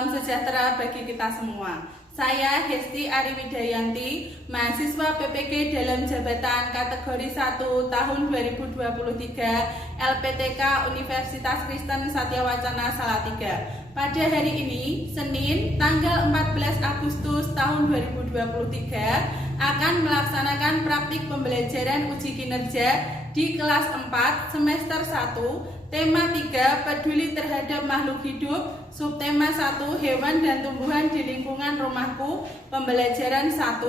Salam sejahtera bagi kita semua. Saya Hesti Ariwidayanti, mahasiswa PPG dalam jabatan kategori 1 tahun 2023 LPTK Universitas Kristen Satyawacana Salatiga. Pada hari ini, Senin, tanggal 14 Agustus tahun 2023, akan melaksanakan praktik pembelajaran uji kinerja di kelas 4 semester 1, tema 3 peduli terhadap makhluk hidup, subtema 1 hewan dan tumbuhan di lingkungan rumahku, pembelajaran 1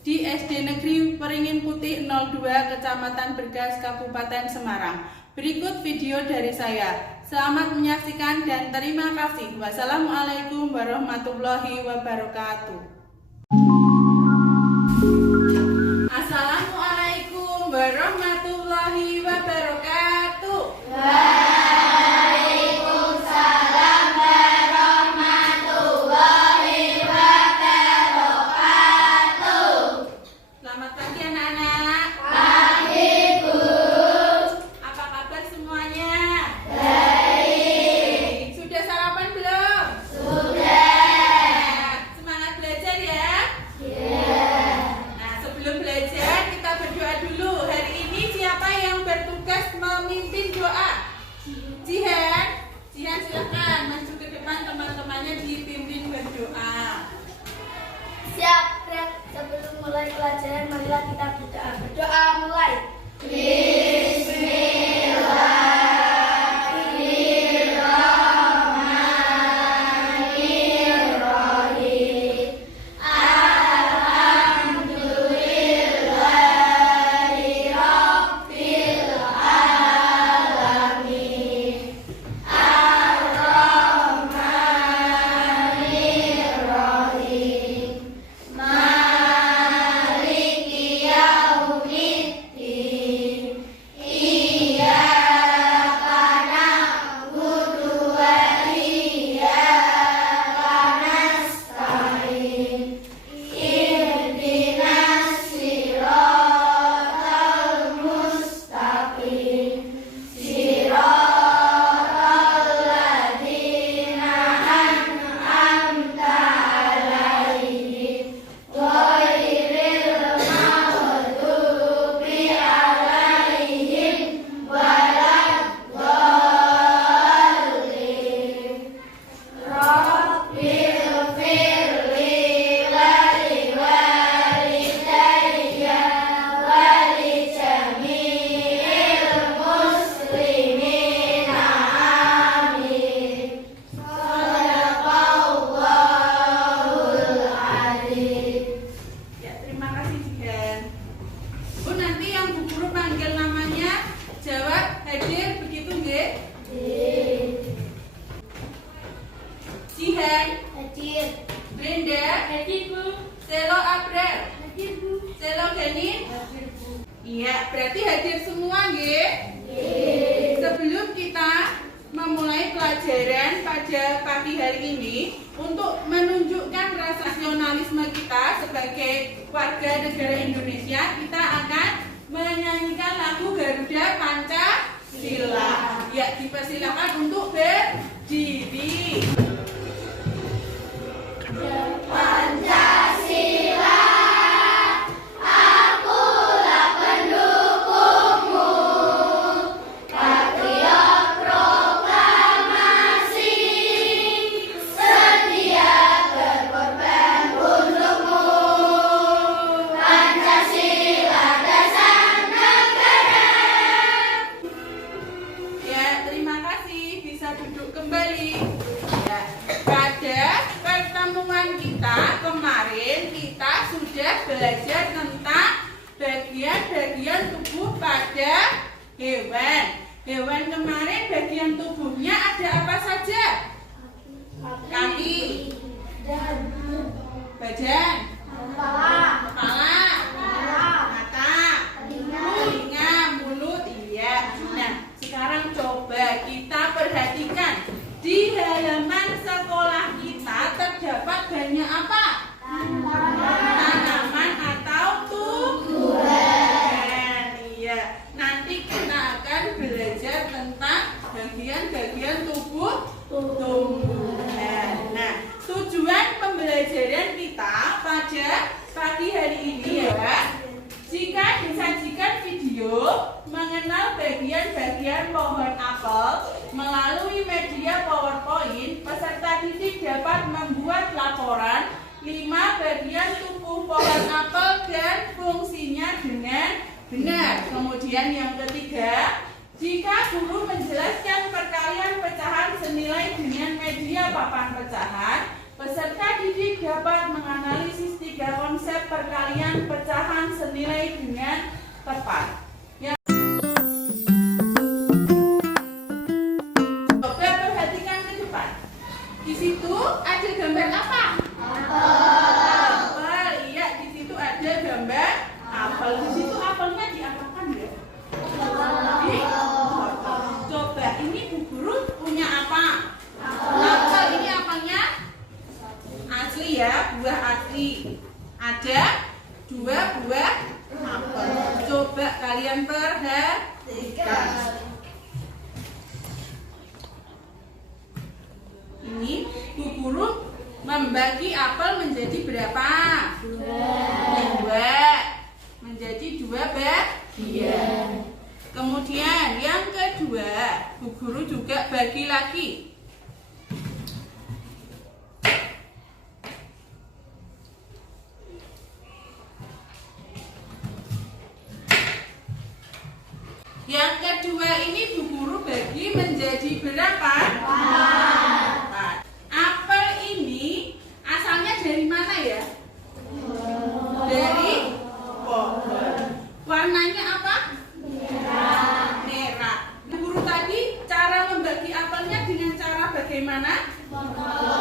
di SD Negeri Peringin Putih 02 Kecamatan Bergas Kabupaten Semarang. Berikut video dari saya. Selamat menyaksikan dan terima kasih. Wassalamualaikum warahmatullahi wabarakatuh. Assalamualaikum warahmatullahi wabarakatuh. Waalaikumsalam warahmatullahi wabarakatuh. Selamat pagi anak-anak. Pagi, Bu. Apa kabar semuanya? Baik. Sudah sarapan belum? Sudah. Semangat belajar ya. Ya. Nah, sebelum belajar kita berdoa dulu. Hari ini siapa yang bertugas memimpin doa? Jihan. Jihan silakan maju ke depan, teman-temannya dipimpin berdoa. Siap, Fred. Sebelum mulai pelajaran, marilah kita berdoa. Berdoa mulai. Bismillahirrahmanirrahim. Alhamdulillahi Rabbil alamin. Ar-Rahmanir-Rahim. Maliki yaumiddin. Iyyaka na'budu wa iyyaka nasta'in. Ihdinas siratal mustaqim. Siratal ladzina an'amta 'alaihim ghairil maghdubi 'alaihim waladdallin. Rabbil firli wa liwalidayya wa li jami'il muslimina amin. Shadaqallahul adzim. Ya, terima kasih Jihan. Bu, nanti yang Bu Guru panggil namanya jawab hadir, begitu nggih? Jihan, Hadir. Brenda, Hadir, Bu. Selo April, Hadir, Bu. Selo Geni. Hadir, Bu. Iya, berarti hadir semua nggih? Sebelum kita memulai pelajaran pada pagi hari ini, untuk menunjukkan rasa nasionalisme kita sebagai warga negara Indonesia, kita akan menyanyikan lagu Garuda Pancasila. Ya, dipersilakan untuk berdiri. Pancasila, akulah pendukungmu. Patriot proklamasi, setia berkorban untukmu. Pancasila dasar negara. Ya, terima kasih. Bisa duduk kembali. Ya, pada pertemuan kita kemarin kita sudah belajar tentang bagian-bagian tubuh pada hewan. Hewan kemarin bagian tubuhnya ada apa saja? Kaki, badan, kepala, mata, telinga, mulut. Iya. Nah, sekarang coba kita perhatikan di halaman sekolah kita terdapat banyak apa? Tanaman atau tumbuhan. Iya. Nanti kita akan belajar tentang bagian-bagian tubuh tumbuhan. Nah, tujuan pembelajaran kita pada pagi hari ini ya. Jika disajikan video mengenal bagian-bagian pohon apel melalui media PowerPoint, peserta didik dapat membuat laporan 5 bagian tubuh pohon apel dan fungsinya dengan benar. Kemudian yang ketiga, jika guru menjelaskan perkalian pecahan senilai dengan media papan pecahan, peserta didik dapat menganalisis 3 konsep perkalian pecahan senilai dengan tepat. Coba perhatikan ke depan. Di situ ada gambar apa? Apel. Iya, di situ ada gambar apel. Di situ apelnya diapakan ya? Coba ini Bu Guru punya apa? Apel. Ini apelnya asli ya, buah asli. Ada 2 buah apel. Coba kalian perhatikan. Ini Bu Guru membagi apel menjadi berapa? 2. Menjadi 2 bagian. Kemudian yang kedua, Bu Guru juga bagi lagi. Yang kedua ini Bu Guru bagi menjadi berapa? 4. Apel ini asalnya dari mana ya? Dari pohon. Warnanya apa? Merah. Bu Guru tadi cara membagi apelnya dengan cara bagaimana?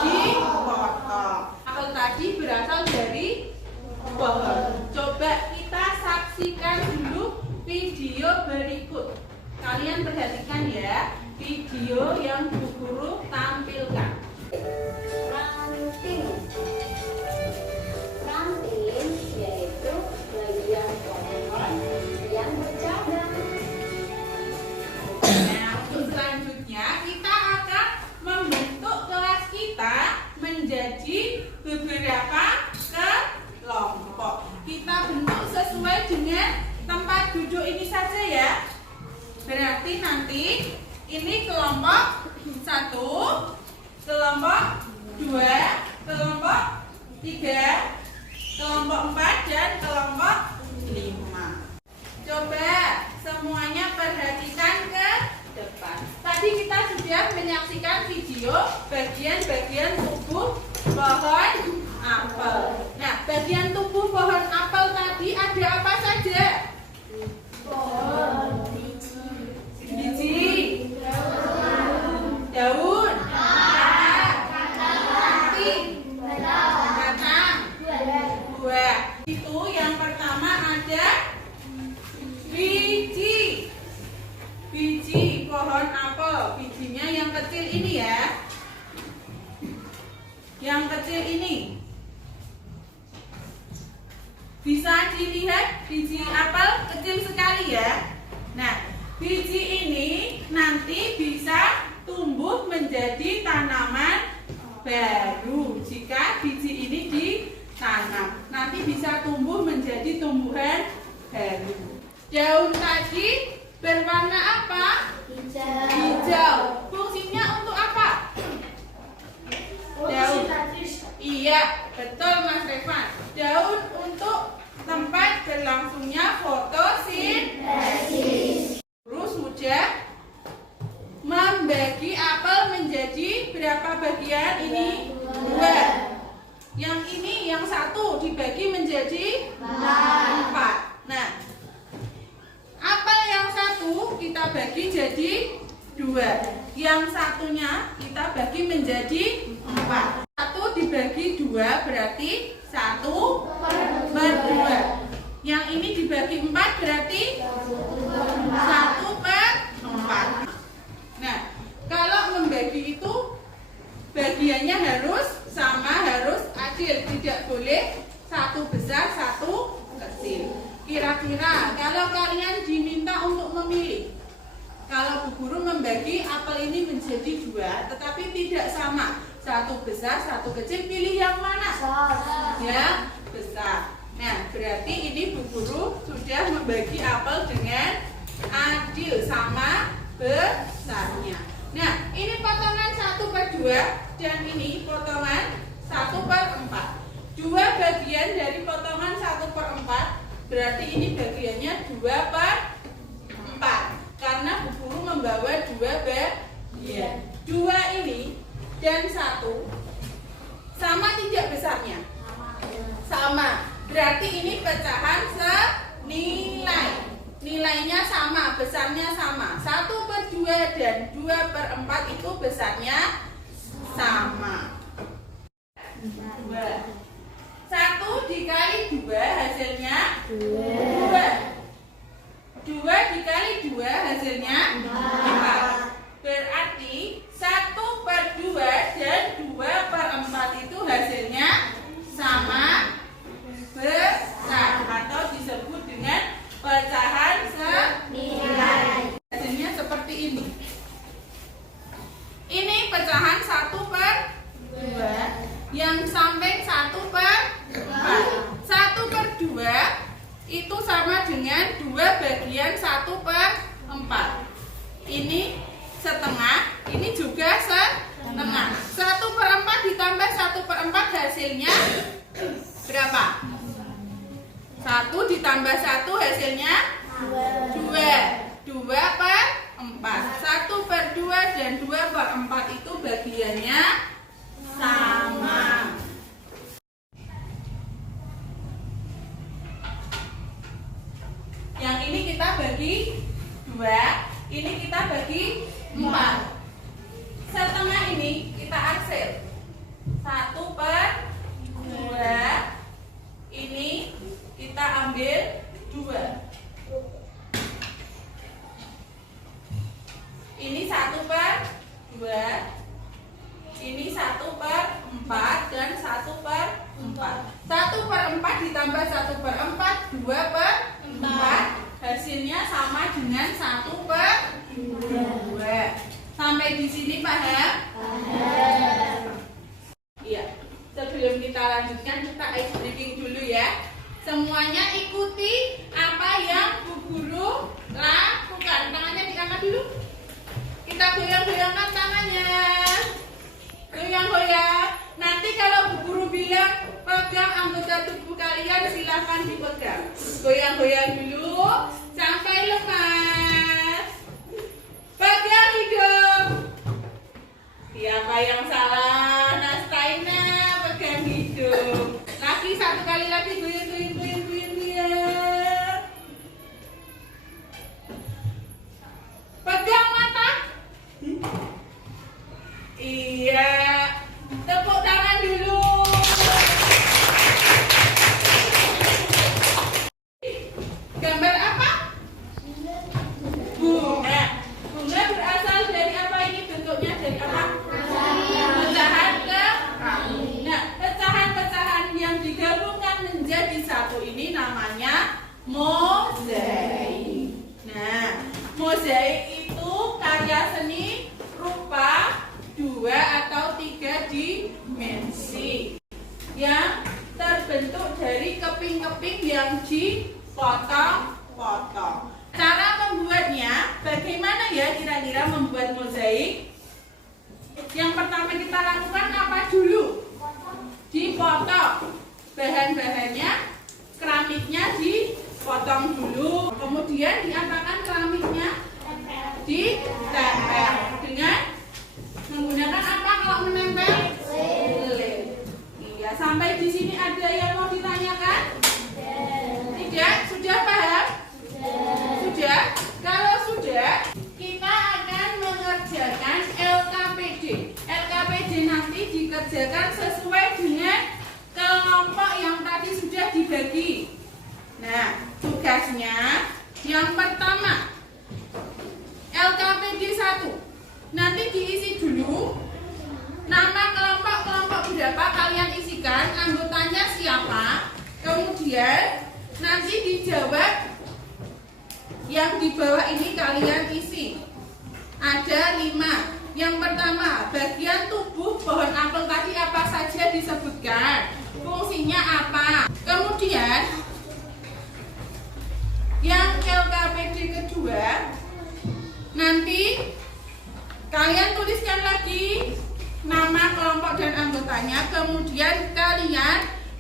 Dipotong. Apel tadi berasal dari pohon. Coba kita saksikan dulu video berikut. Kalian perhatikan ya video yang Bu Guru tampilkan. Ranting yaitu bagian pohon yang bercabang. Nah, untuk selanjutnya kita akan membentuk kelas kita menjadi beberapa kelompok. Kita bentuk sesuai dengan tempat duduk ini saja ya. Berarti nanti ini kelompok 1, kelompok 2, kelompok 3, kelompok 4 dan kelompok 5. Coba semuanya perhatikan ke depan. Tadi kita sudah menyaksikan video bagian-bagian tubuh pohon apel. Nah, bagian tubuh pohon apel tadi ada apa saja? Pohon, Biji, daun, ranting, batang, buah. Itu yang pertama ada biji. Biji pohon apel. Bijinya yang kecil ini ya. Yang kecil ini. Bisa dilihat biji apel kecil sekali ya. Nah, biji ini nanti bisa tumbuh menjadi tanaman baru. Jika biji ini ditanam, nanti bisa tumbuh menjadi tumbuhan baru. Daun tadi berwarna apa? Hijau. Fungsinya untuk apa? Daun. Iya, betul Mas Revan. Daun untuk tempat berlangsungnya fotosintesis. Guru sudah membagi apel menjadi berapa bagian? Ini 2. Yang ini yang 1 dibagi menjadi 4. Nah, apel yang 1 kita bagi jadi 2. Yang satunya kita bagi menjadi 4. 1 dibagi 2 berarti 1/2. Yang ini dibagi 4 berarti 1/4. Nah, kalau membagi itu bagiannya harus sama, harus adil. Tidak boleh satu besar, satu kecil. Kira-kira kalau kalian diminta untuk memilih, kalau Bu Guru membagi apel ini menjadi 2, tetapi tidak sama. Satu besar, satu kecil, pilih yang mana? Yang besar. Nah, berarti ini Bu Guru sudah membagi apel dengan adil, sama besarnya. Nah, ini potongan 1/2 dan ini potongan 1/4. Dua bagian dari potongan 1/4, berarti ini bagiannya 2/4. Karena Bu Guru membawa 2 bagian. 2 ini dan 1 sama tidak besarnya? Sama. Berarti ini pecahan senilai. Nilainya sama, besarnya sama. 1/2 dan 2/4 itu besarnya sama. 2. 1 dikali 2 hasilnya 2. 2 dikali 2 hasilnya 4. Berarti 1/2 dan 2/4 itu hasilnya sama besar atau disebut dengan pecahan senilai. Hasilnya seperti ini. Ini pecahan 1/2 yang samping 1/4. 1/2 itu sama dengan 2 bagian 1/4. Ini setengah, ini juga setengah. 1/4 ditambah 1/4 hasilnya berapa? 1 ditambah 1 hasilnya 2. 2/4. 1/2 dan 2/4 itu bagiannya sama. Yang ini kita bagi 2, ini kita bagi 4. Setengah ini kita arsir 1/2. Ini kita ambil 2. Ini 1/2. Ini 1/4 dan 1/4. 1/4 ditambah 1/4 2/4. Hasilnya sama dengan 1/2. Sampai di sini paham? Iya. Sebelum kita lanjutkan, kita ice breaking dulu ya. Semuanya ikuti apa yang Bu Guru lakukan. Tangannya diangkat dulu. Kita goyang-goyangkan tangannya. Goyang-goyang. Nanti kalau Bu Guru bilang pegang anggota tubuh kalian, silahkan dipegang. Goyang-goyang dulu sampai lemas. Pegang hidung. Siapa yang salah? Nastaina pegang hidung. Lagi satu kali lagi goyang-goyang. Pegang mata. Iya. Tepuk tangan dulu. Gambar apa? Bunga. Bunga berasal dari apa ini? Bentuknya dari apa? Pecahan ke? Nah, pecahan-pecahan yang digabungkan menjadi satu ini namanya mozaik. Nah, mozaik itu karya seni rupa 2 atau 3 dimensi yang terbentuk dari keping-keping yang dipotong-potong. Cara membuatnya, bagaimana ya kira-kira membuat mozaik? Yang pertama kita lakukan apa dulu? Dipotong. Bahan-bahannya, keramiknya dipotong dulu. Kemudian diapakan keramiknya? Ditempel. Dengan menggunakan apa kalau menempel? Lem. Iya, sampai di sini ada yang mau ditanyakan? Tidak? Sudah paham? Sudah? Kalau sudah, kita akan mengerjakan LKPD. LKPD nanti dikerjakan sesuai dengan kelompok yang tadi sudah dibagi. Nah, tugasnya yang pertama, LKPD 1. Nanti diisi dulu nama kelompok-kelompok berapa kalian isikan, anggotanya siapa. Kemudian nanti dijawab yang di bawah ini kalian isi. Ada 5. Yang pertama, bagian tubuh pohon apel tadi apa saja disebutkan? Fungsinya apa? Kemudian, yang LKPD kedua, nanti kalian tuliskan lagi nama kelompok dan anggotanya. Kemudian kalian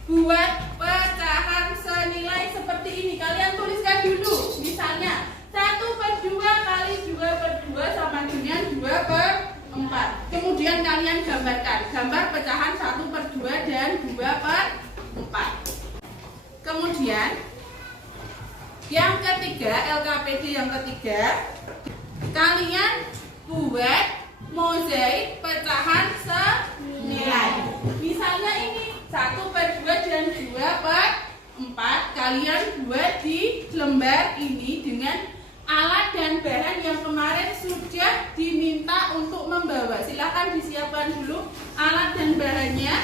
buat pecahan senilai seperti ini. Kalian tuliskan dulu, misalnya 1/2 kali 2/2 sama dengan 2/4. Kemudian kalian gambarkan, gambar pecahan 1/2 dan 2/4. Kemudian yang ketiga, LKPD yang ketiga, kalian buat mozaik pecahan senilai. Misalnya ini 1/2 dan 2/4. Kalian buat di lembar ini dengan alat dan bahan yang kemarin sudah diminta untuk membawa. Silakan disiapkan dulu alat dan bahannya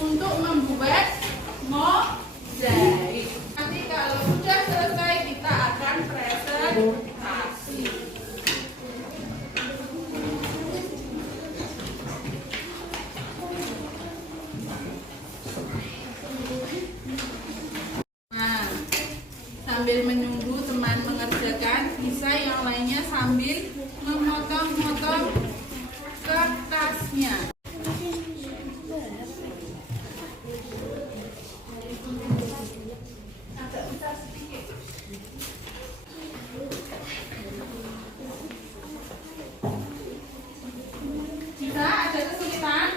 untuk membuat mozaik. Nanti kalau sudah selesai kita akan presentasi. Nah, sambil menunggu teman mengerjakan, bisa yang lainnya sambil memotong-motong kertasnya. Agak besar sedikit. Bisa, ada kesulitan?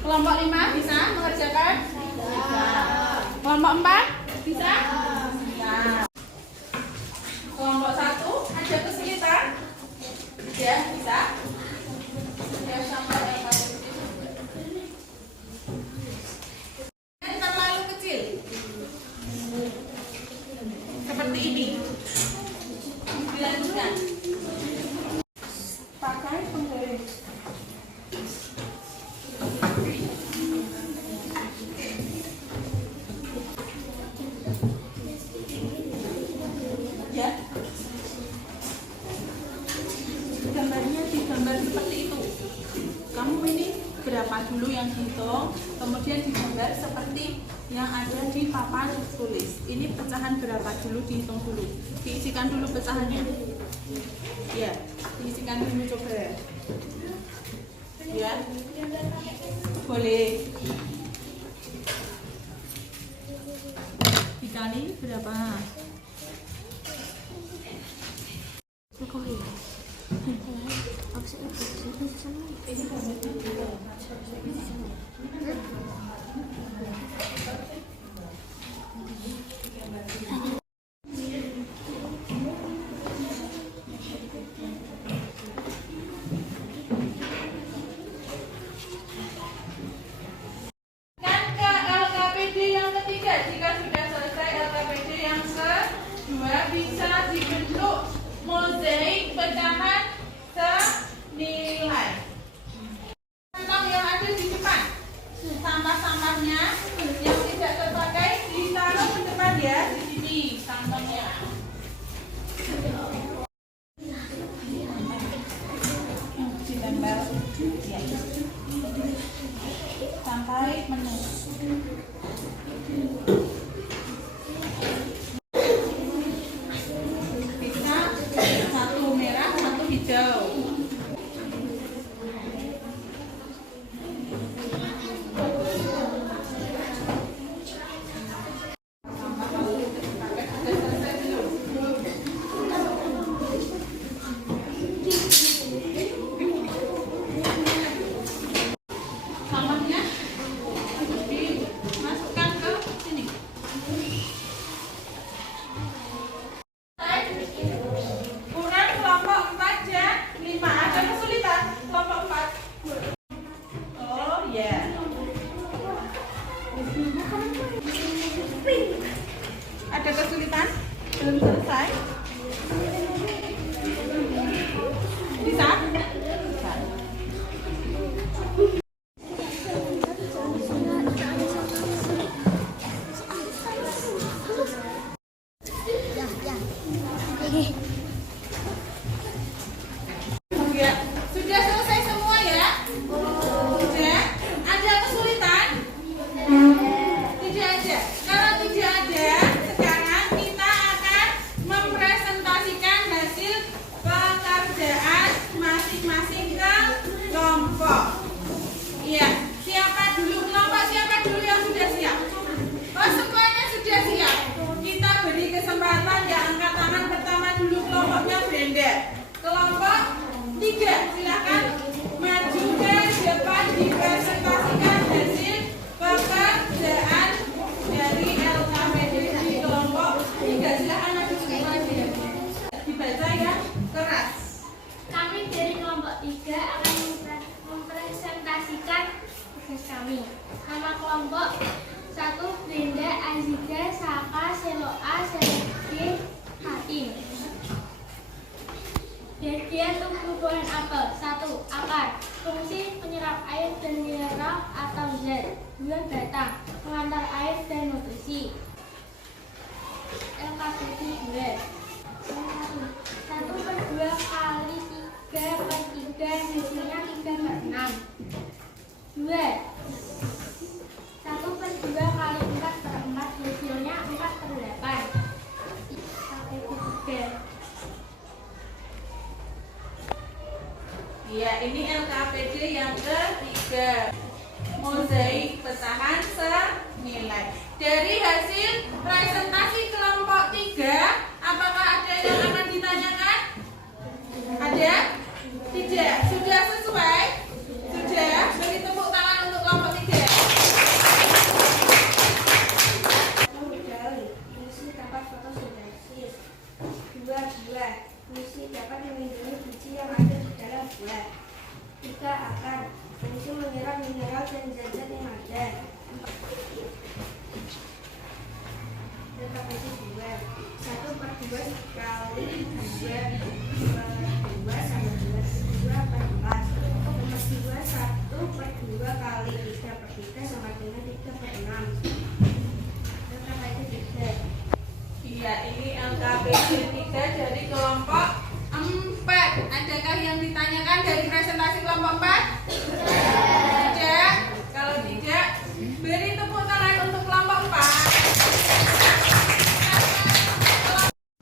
Kelompok 5 bisa mengerjakan? Bisa. Kelompok 4 bisa? Bisa. Kelompok 1 ada kesulitan? Ya, bisa. Ya, sampai yang paling kecil. Yang terlalu kecil. Seperti ini. Dilanjutkan. Pakai penggaris. Ya, gambarnya digambar seperti itu. Kamu ini berapa dulu yang dihitung, kemudian digambar seperti yang ada di papan tulis. Ini pecahan berapa dulu dihitung dulu. Diisikan dulu pecahannya. Ya, diisikan dulu coba. Ya, boleh. Dikali berapa? Kan ke LKPD yang ketiga. Jika sudah selesai LKPD yang kedua, bisa dibentuk mozaik pecahan senilai. Kantong yang ada di depan, sampah-sampahnya yang tidak terpakai ditaruh di depan ya, di sini kantongnya. Ditempel ya, sampai penuh. Bisa satu merah, satu hijau. Sampahnya dimasukkan ke sini. Kurang kelompok 4 dan 5. Ada kesulitan kelompok 4. Oh ya. Ada kesulitan? Belum selesai? Bisa? Bisa. kesempatan yang angkat tangan pertama dulu kelompoknya Brenda. Kelompok 3, silakan maju ke depan dipresentasikan hasil pekerjaan dari LKPD di kelompok 3. Silakan maju semuanya. Dibaca ya, keras. Kami dari kelompok 3 akan mempresentasikan tugas kami. Nama kelompok 1 Brenda, Azida, Saka, Seloa, Selegi, Hatim. Bagian tubuh pohon apel. 1. Akar. Fungsi penyerap air dan mineral atau zat. 2. Batang. Pengantar air dan nutrisi. LKPD 2. 1/2 kali 3/3 hasilnya 3/6. 2. 1/2 kali 4/4 hasilnya 4/8. LKPD 3. Ya, ini LKPD yang ketiga. Mozaik pecahan senilai. Dari hasil presentasi kelompok 3, apakah ada yang akan ditanyakan? Ada? Tidak? Sudah sesuai? Sudah? Beri tepuk tangan untuk kelompok 3. Fungsi dapat fotosintesis. 2. Buah. Fungsi dapat melindungi biji yang ada di dalam buah. 3. Akar. Fungsi menyerap mineral dan zat-zat yang ada. LKPD 2. 1/2 kali 2/2 sama 2/4. Nomor 2, 1/2 kali 3/3 sama dengan 3/6. LKPD 3. Iya, ini LKPD 3 dari kelompok 4. Adakah yang ditanyakan dari presentasi kelompok 4? Tidak? Kalau tidak, beri tepuk tangan untuk kelompok 4.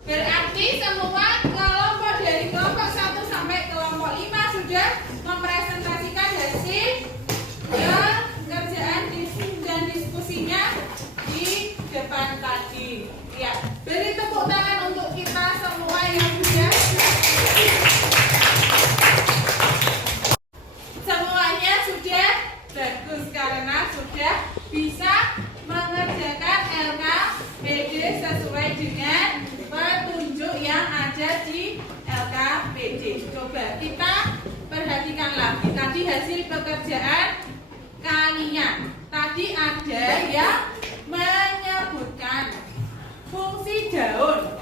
Berarti semua kelompok dari kelompok 1 sampai kelompok 5 sudah mempresentasikan hasil pekerjaan dan diskusinya di depan tadi. Ya, beri tepuk tangan untuk kita semua yang sudah. Semuanya sudah bagus karena sudah bisa mengerjakan LKPD sesuai dengan petunjuk yang ada di LKPD. Coba kita perhatikan lagi tadi hasil pekerjaan kalian. Tadi ada yang menyebutkan fungsi daun.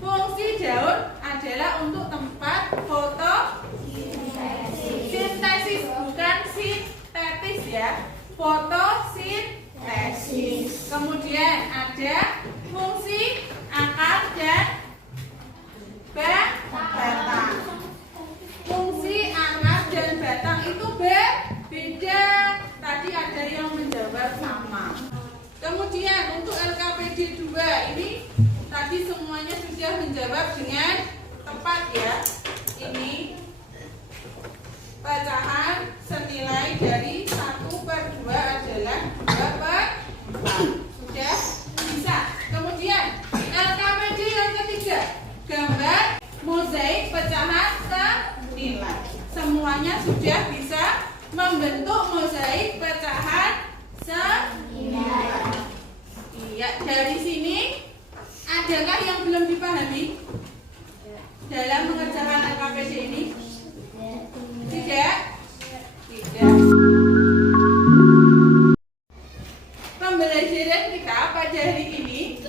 Fungsi daun adalah untuk tempat fotosintesis, bukan sintetis ya. Fotosintesis. Kemudian ada fungsi akar dan batang. Fungsi akar dan batang itu berbeda. Tadi ada yang menjawab sama. Kemudian untuk LKPD 2 ini tadi semuanya sudah menjawab dengan tepat ya. Ini pecahan senilai dari 1/2 adalah 2/4. Sudah bisa. Kemudian LKPD yang ketiga, gambar mozaik pecahan senilai. Semuanya sudah bisa membentuk mozaik pecahan senilai. Iya, dari sini adakah yang belum dipahami dalam mengerjakan LKPD ini? Tidak? Tidak. Pembelajaran kita pada hari ini,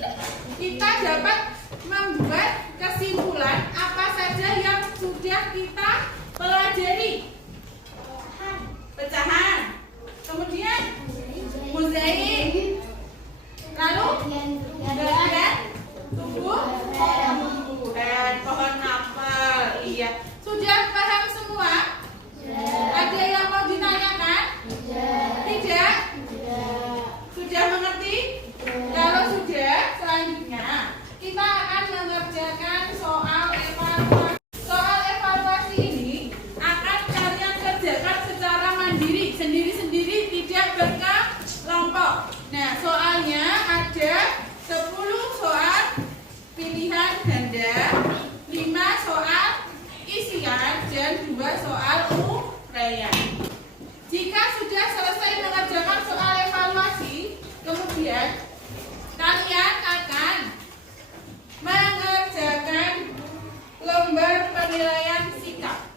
kita dapat membuat kesimpulan apa saja yang sudah kita pelajari. Pecahan, kemudian mozaik, lalu bagian tubuh dan pohon apel. Iya, sudah paham semua? Ada yang mau ditanyakan? Tidak? Sudah mengerti? Kalau sudah, selanjutnya kita akan mengerjakan soal evaluasi. Soal evaluasi ini akan kalian kerjakan secara mandiri, sendiri-sendiri, tidak berkelompok. Nah, soalnya ada 10 soal ganda, 5 soal isian, dan 2 soal uraian. Jika sudah selesai mengerjakan soal evaluasi, kemudian kalian akan mengerjakan lembar penilaian sikap.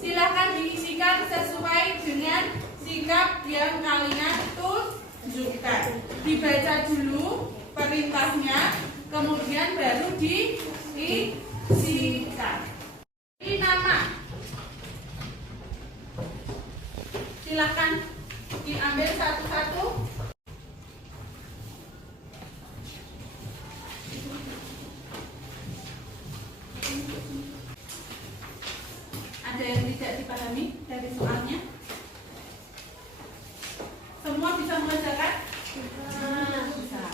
Silakan diisikan sesuai dengan sikap yang kalian tunjukkan. Dibaca dulu perintahnya, kemudian baru diisikan. Ini nama. Silakan diambil satu-satu. Ada yang tidak dipahami dari soalnya? Semua bisa mengerjakan? Bisa.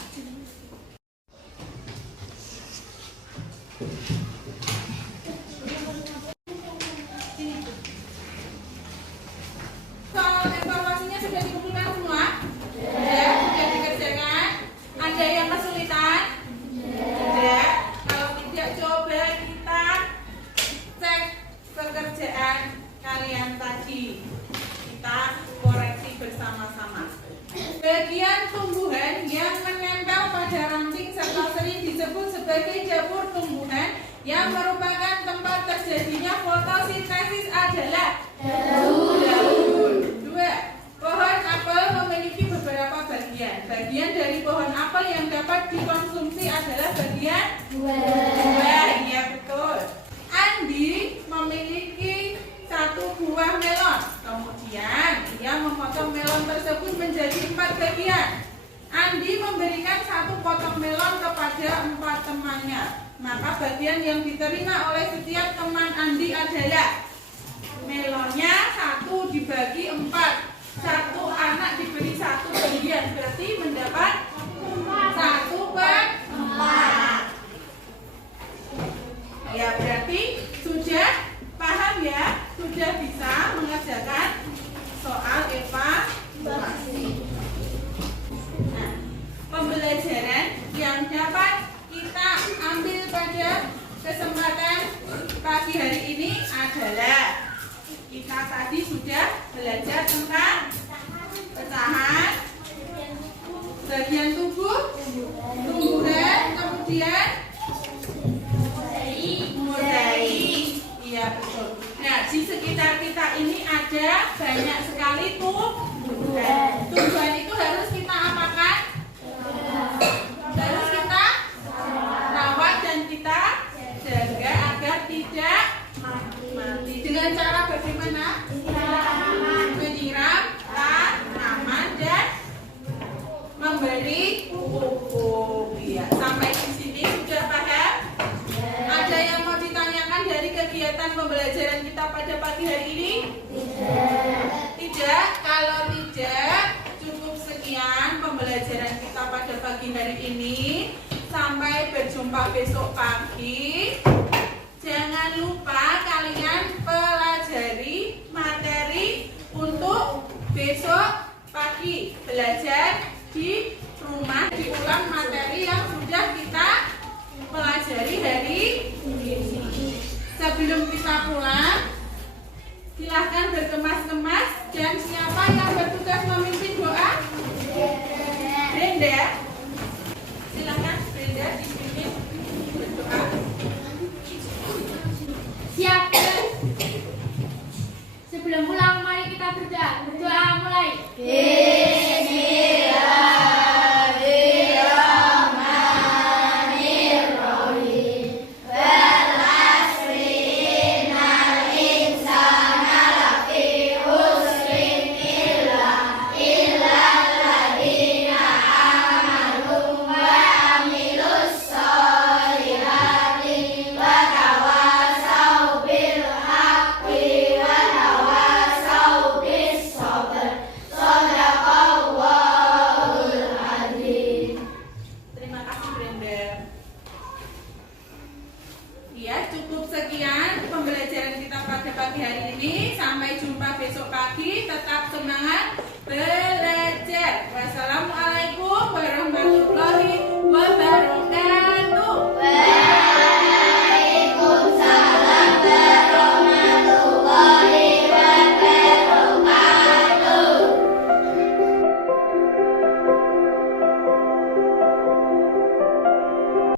Soal evaluasinya sudah dikumpulkan semua? Ya, sudah dikerjakan? Ada yang kesulitan? Tidak. Kalau tidak, coba kita cek pekerjaan kalian tadi. Kita koreksi bersama-sama. Bagian tumbuhan yang menempel pada ranting serta sering disebut sebagai dapur tumbuhan yang merupakan tempat terjadinya fotosintesis adalah daun. 2. Pohon apel memiliki beberapa bagian. Bagian dari pohon apel yang dapat dikonsumsi adalah bagian buah. Iya, betul. Andi memiliki 1 buah melon. Kemudian ia memotong melon tersebut menjadi 4 bagian. Andi memberikan 1 potong melon kepada 4 temannya. Maka bagian yang diterima oleh setiap teman Andi adalah melonnya 1 dibagi 4. 1 anak diberi 1 bagian, berarti mendapat 1/4. Ya, berarti sudah paham ya, sudah bisa mengerjakan soal evaluasi. Nah, pembelajaran yang dapat kita ambil pada kesempatan pagi hari ini adalah kita tadi sudah belajar tentang pecahan, bagian tubuh, tumbuhan, kemudian mozaik. Iya, betul. Nah, di sekitar kita ini ada banyak sekali tumbuhan. Tumbuhan itu harus kita apakan? Harus kita rawat dan kita jaga agar tidak mati. Dengan cara bagaimana? Menyiram tanaman dan memberi pupuk. Ya, sampai di sini sudah paham? Ada yang mau ditanyakan dari kegiatan pembelajaran kita pada pagi hari ini? Tidak. Kalau tidak, cukup sekian pembelajaran kita pada pagi hari ini. Sampai berjumpa besok pagi. Jangan lupa kalian pelajari materi untuk besok pagi. Belajar di rumah, diulang materi yang sudah kita pelajari hari ini. Sebelum kita pulang, silahkan berkemas-kemas. Dan siapa yang bertugas memimpin doa? Brenda. Silahkan Brenda dipimpin berdoa. Siap. Sebelum pulang mari kita berdoa. Berdoa mulai. Ya, cukup sekian pembelajaran kita pada pagi hari ini. Sampai jumpa besok pagi. Tetap semangat.